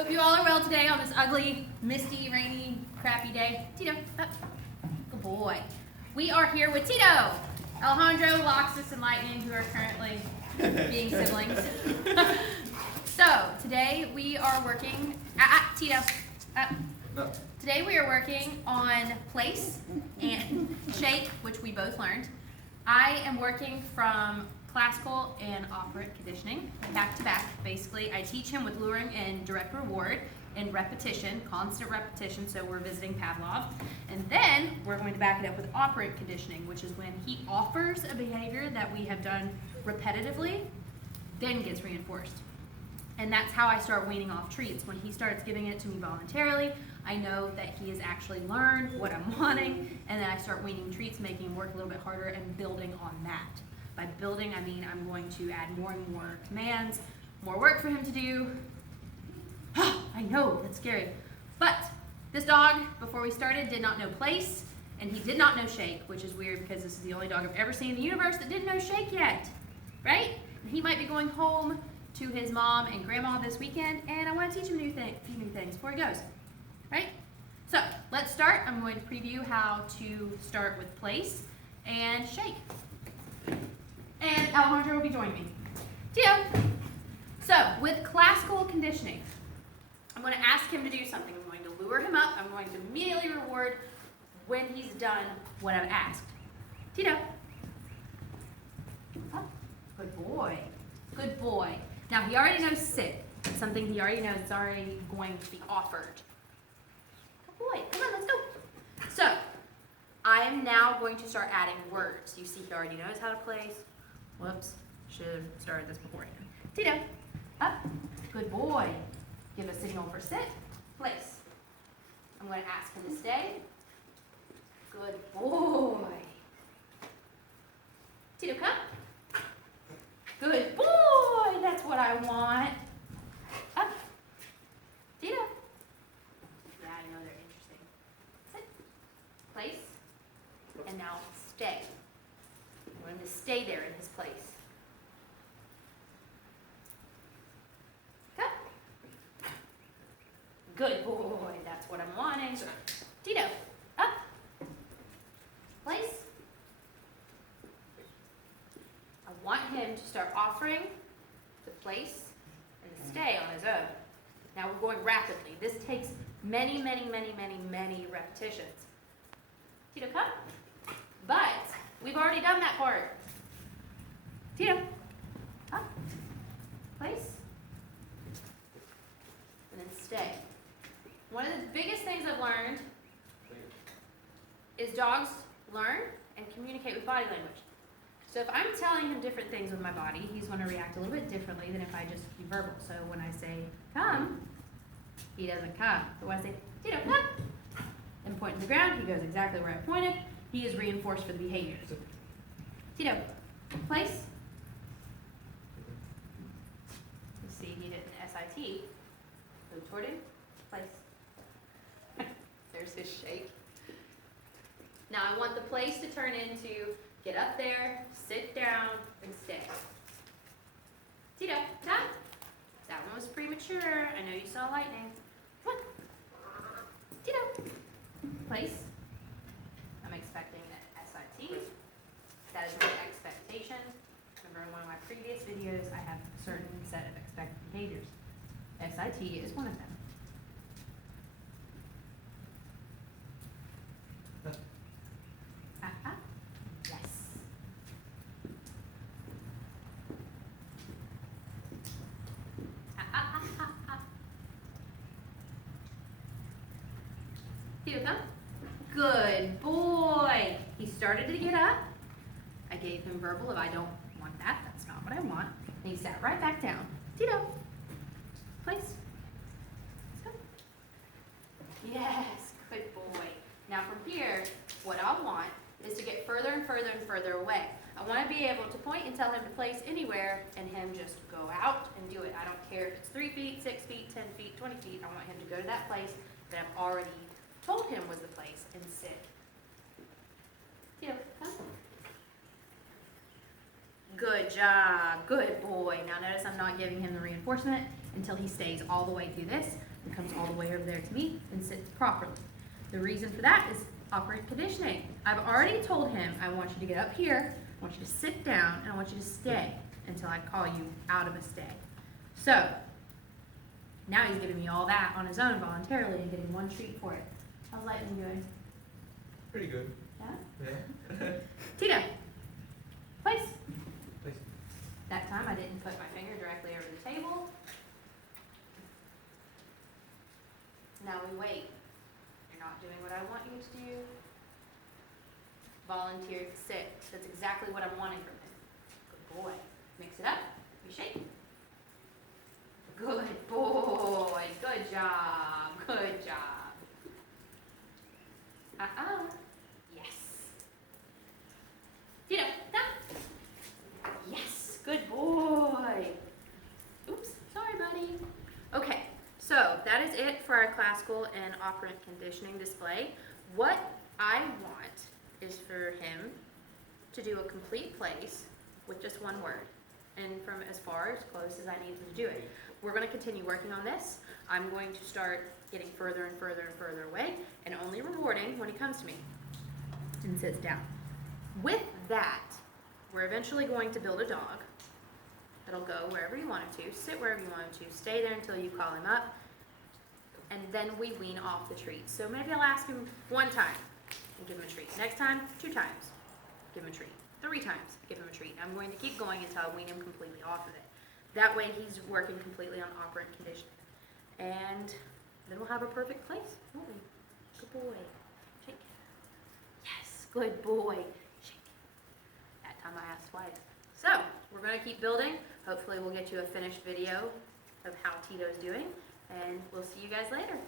Hope you all are well today on this ugly, misty, rainy, crappy day. Tito, up. Good boy. We are here with Tito, Alejandro, Loxus, and Lightning, who are currently being siblings. So, today we are working, Tito, up. No. Today we are working on place and shake, which we both learned. I am working from classical and operant conditioning, back to back. Basically, I teach him with luring and direct reward and repetition, constant repetition, so we're visiting Pavlov. And then we're going to back it up with operant conditioning, which is when he offers a behavior that we have done repetitively, then gets reinforced. And that's how I start weaning off treats. When he starts giving it to me voluntarily, I know that he has actually learned what I'm wanting, and then I start weaning treats, making him work a little bit harder and building on that. By building, I mean I'm going to add more and more commands, more work for him to do. I know, that's scary. But this dog, before we started, did not know place, and he did not know shake, which is weird because this is the only dog I've ever seen in the universe that didn't know shake yet, right? And he might be going home to his mom and grandma this weekend, and I want to teach him a few new things before he goes, right? So let's start. I'm going to preview how to start with place and shake. And Alejandro will be joining me. Tito. So with classical conditioning, I'm going to ask him to do something. I'm going to lure him up. I'm going to immediately reward when he's done what I've asked. Tito. Oh, good boy. Good boy. Now he already knows sit. It's something he already knows is already going to be offered. Good boy. Come on, let's go. So I am now going to start adding words. You see he already knows how to place. Whoops, should have started this beforehand. Tito, up. Good boy. Give a signal for sit. Place. I'm going to ask him to stay. Good boy. Tito, come. Good boy. That's what I want. Up. Tito. Yeah, I know they're interesting. Sit. Place. And now stay. I want him to stay there in his place. Go. Good boy. That's what I'm wanting. Tito, up. Place. I want him to start offering the place and the stay on his own. Now we're going rapidly. This takes many, many, many, many, many repetitions. Tito, come. But we've already done that part. Tito, up, place, and then stay. One of the biggest things I've learned is dogs learn and communicate with body language. So if I'm telling him different things with my body, he's going to react a little bit differently than if I just be verbal. So when I say, come, he doesn't come. But when I say, Tito, come, and point to the ground, he goes exactly where I pointed. He is reinforced for the behavior. Tito, place. You see, he did an SIT. Move toward him, place. There's his shake. Now I want the place to turn into get up there, sit down, and stay. Tito, come. That one was premature. I know you saw lightning. Come on. Tito, place. I'm expecting an SIT. That is my expectation. Remember in one of my previous videos, I have a certain set of expected behaviors. SIT is one of them. Yes. Tito, come. Good boy. He started to get up. I gave him verbal of I don't want that. That's not what I want. And he sat right back down. Tito, place. Let's go. Yes, good boy. Now from here, what I want is to get further and further and further away. I want to be able to point and tell him to place anywhere and him just go out and do it. I don't care if it's 3 feet, 6 feet, 10 feet, 20 feet. I want him to go to that place that I've already told him was the place and sit. Tito, come. Good job. Good boy. Now notice I'm not giving him the reinforcement until he stays all the way through this and comes all the way over there to me and sits properly. The reason for that is operant conditioning. I've already told him I want you to get up here, I want you to sit down, and I want you to stay until I call you out of a stay. So, now he's giving me all that on his own voluntarily and getting one treat for it. How's Lightning doing? Pretty good. Yeah? Yeah. Tito, place. Place. That time I didn't put my finger directly over the table. Now we wait. You're not doing what I want you to do. Volunteer to sit. That's exactly what I'm wanting from him. Good boy. Mix it up. You shake. Good boy. Good job. Good job. Yes. Tito, down. Yes. Good boy. Oops. Sorry, buddy. Okay. So that is it for our classical and operant conditioning display. What I want is for him to do a complete place with just one word, and from as far as close as I need him to do it. We're going to continue working on this. I'm going to start getting further and further and further away, and only rewarding when he comes to me and sits down. With that, we're eventually going to build a dog that'll go wherever you want it to, sit wherever you want it to, stay there until you call him up, and then we wean off the treats. So maybe I'll ask him one time and give him a treat. Next time, 2 times, give him a treat. 3 times, give him a treat. I'm going to keep going until I wean him completely off of it. That way he's working completely on operant conditioning. And then we'll have a perfect place, won't we? Good boy. Shake. Yes, good boy. Shake. That time I asked twice. So, we're going to keep building. Hopefully we'll get you a finished video of how Tito's doing. And we'll see you guys later.